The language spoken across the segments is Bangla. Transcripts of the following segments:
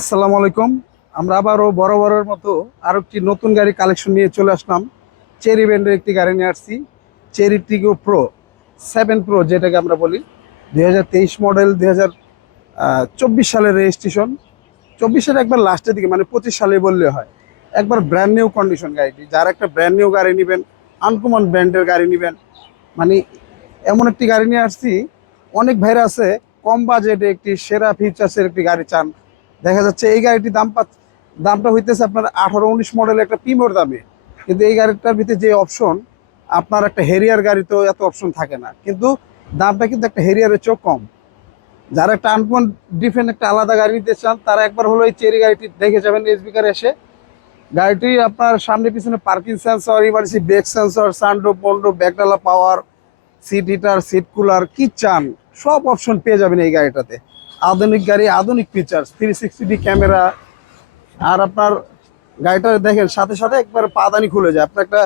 আসসালামু আলাইকুম। আমরা আবারও বরাবরের মতো আরও একটি নতুন গাড়ি কালেকশন নিয়ে চলে আসলাম। চেরি ব্র্যান্ডের একটি গাড়ি নিয়ে আসছি, চেরি টিগো প্রো 7 প্রো, যেটাকে আমরা বলি। 2023 মডেল, 2024 সালের রেজিস্ট্রেশন। 24 একবার লাস্টের দিকে, মানে 25 সালে বললে হয়। একবার ব্র্যান্ড নিউ কন্ডিশন গাড়িটি। যারা একটা ব্র্যান্ড নিউ গাড়ি নেবেন, আনকমন ব্র্যান্ডের গাড়ি নেবেন, মানে এমন একটি গাড়ি নিয়ে আসছি। অনেক ভাইরা আছে কম বাজেটে একটি সেরা ফিচার্সের একটি গাড়ি চান। দেখা যাচ্ছে এই গাড়িটির দামটা হইতেছে আপনার 18-19 মডেলের একটা প্রিমিয়র দামে। কিন্তু এই গাড়িটার ভিতরে যে অপশন, আপনার একটা হেরিয়ার গাড়িতেও এত অপশন থাকে না, কিন্তু দামটা কিন্তু একটা হেরিয়ারের চেয়েও কম। যারা একটা আনকমন ডিফারেন্ট একটা আলাদা গাড়ি নিতে চান, তারা একবার হলো এই চেরি গাড়িটি দেখে যাবেন এসবি কারে এসে। গাড়িটি আপনার সামনে পিছনে parking sensor, emergency break sensor, sunroof, মন্ডপ, ব্যাকডালা পাওয়ার, সিট হিটার, সিট কুলার, কি চান সব অপশন পেয়ে যাবেন এই গাড়িটাতে। আধুনিক গাড়ি, আধুনিক ফিচার্স, 360 ক্যামেরা। আর আপনার গাড়িটা দেখেন সাথে সাথে একবার পাদানি খুলে যায়। আপনার একটা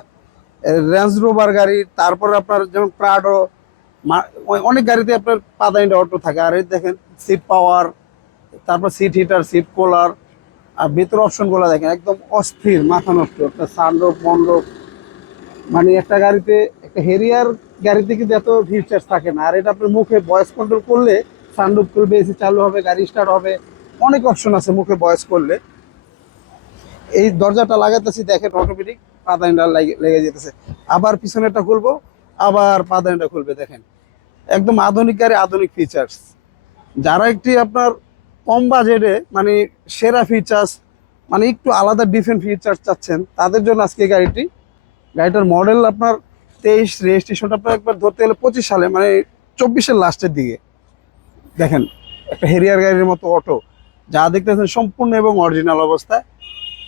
রেঞ্জ রোভার গাড়ি, তারপর আপনার যেমন প্রাডো, অনেক গাড়িতে আপনার পাদানিটা অটো থাকে। আর এই দেখেন সিট পাওয়ার, তারপর সিট হিটার, সিট কুলার। আর ভিতর অপশনগুলো দেখেন একদম অস্থির, মাথা নষ্ট। একটা সানরুফ, মন্ডপ, মানে একটা গাড়িতে, একটা হেরিয়ার গাড়িতে কিন্তু এত ফিচার্স থাকে না। আর এটা আপনার মুখে ভয়েস কন্ট্রোল করলে সানরুফ খুলবে, এসি চালু হবে, গাড়ি স্টার্ট হবে। অনেক অপশন আছে মুখে ভয়েস করলে। এই দরজাটা লাগাতেছি, দেখেন অটোমেটিক পাদানিটা লেগে যেতেছে। আবার পিছনেরটা খুলবো, আবার পাদানিটা খুলবে। দেখেন একদম আধুনিক গাড়ি, আধুনিক ফিচার্স। যারা একটি আপনার কম বাজেটে, মানে সেরা ফিচার্স, মানে একটু আলাদা ডিফারেন্ট ফিচার্স চাচ্ছেন, তাদের জন্য আজকে গাড়িটার মডেল আপনার 23, রেজিস্ট্রেশনটা আপনার একবার ধরতে গেলে 25 সালে, মানে 24-এর লাস্টের দিকে। দেখেন একটা হেরিয়ার গাড়ির মতো অটো, যা দেখতেছেন সম্পূর্ণ এবং অরিজিনাল অবস্থায়,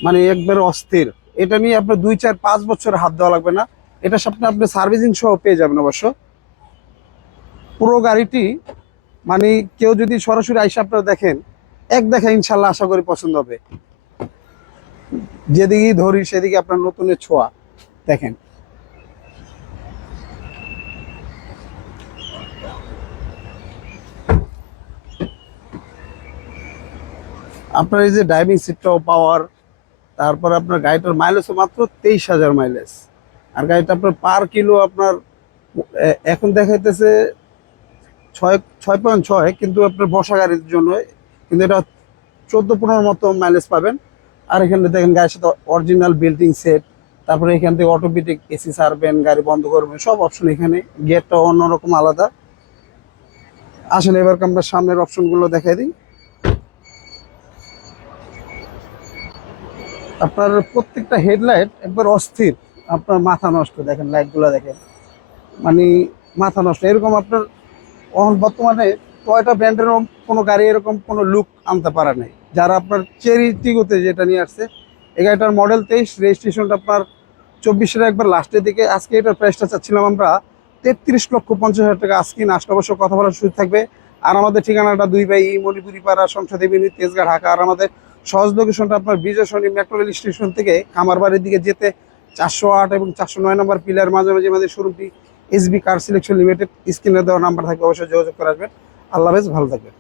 মানে একবার অস্থির। এটা নিয়ে আপনার 2, 4, 5 বছর হাত দেওয়া লাগবে না। এটা সামনে আপনি সার্ভিসিং সহ পেয়ে যাবেন অবশ্য। পুরো গাড়িটি, মানে কেউ যদি সরাসরি আইসা আপনারা দেখেন, এক দেখা ইনশাল্লাহ আশা করি পছন্দ হবে। যেদিকেই ধরি সেদিকে আপনার নতুনের ছোঁয়া। দেখেন আপনার এই যে ড্রাইভিং সিটটাও পাওয়ার। তারপর আপনার গাড়িটার মাইলেজও মাত্র 23,000 মাইলেজ। আর গাড়িটা আপনার পার কিলো আপনার এখন দেখাইতেছে 6.6, কিন্তু আপনার বর্ষা গাড়ির জন্য, কিন্তু এটা 14-15 মতো মাইলেজ পাবেন। আর এখানে দেখেন গাড়ির সাথে অরিজিনাল বিল্ডিং সেট। তারপরে এখান থেকে অটোমেটিক এসি ছাড়বেন, গাড়ি বন্ধ করবেন, সব অপশন এখানে। গেটটা অন্যরকম আলাদা। আসলে এবার আমরা সামনের অপশনগুলো দেখাই দিই। আপনার প্রত্যেকটা হেডলাইট একবার অস্থির, আপনার মাথা নষ্ট। দেখেন লাইটগুলো দেখেন, মানে মাথা নষ্ট। এরকম আপনার বর্তমানে টয়োটা ব্র্যান্ডের কোনো গাড়ি এরকম কোনো লুক আনতে পারে নাই। যারা আপনার চেরি টিগোতে যেটা নিয়ে আসছে, এই গাড়িটার মডেল 23, রেজিস্ট্রেশনটা আপনার 24-এর একবার লাস্টের দিকে। আজকে এটার প্রাইসটা চাচ্ছিলাম আমরা 33,50,000 টাকা। আজকে আসলে অবশ্য কথা বলার সুযোগ থাকবে। আর আমাদের ঠিকানাটা 2 বাই মণিপুরি পাড়া, সংসদ এভিনিউ, তেজগাঁ, ঢাকা। আর আমাদের সহজ লোকেশনটা আপনার বিজয় সরণি মেট্রো রেল স্টেশন থেকে কামারবাড়ির দিকে যেতে 408 এবং 409 নম্বর পিলার মাঝামাঝি আমাদের শোরুমটি, এসবি কার সিলেকশন লিমিটেড। স্ক্রিনে দেওয়া নাম্বার থাকবে, অবশ্যই যোগাযোগ করে আসবেন। আল্লাহ হাফেজ, ভালো থাকবেন।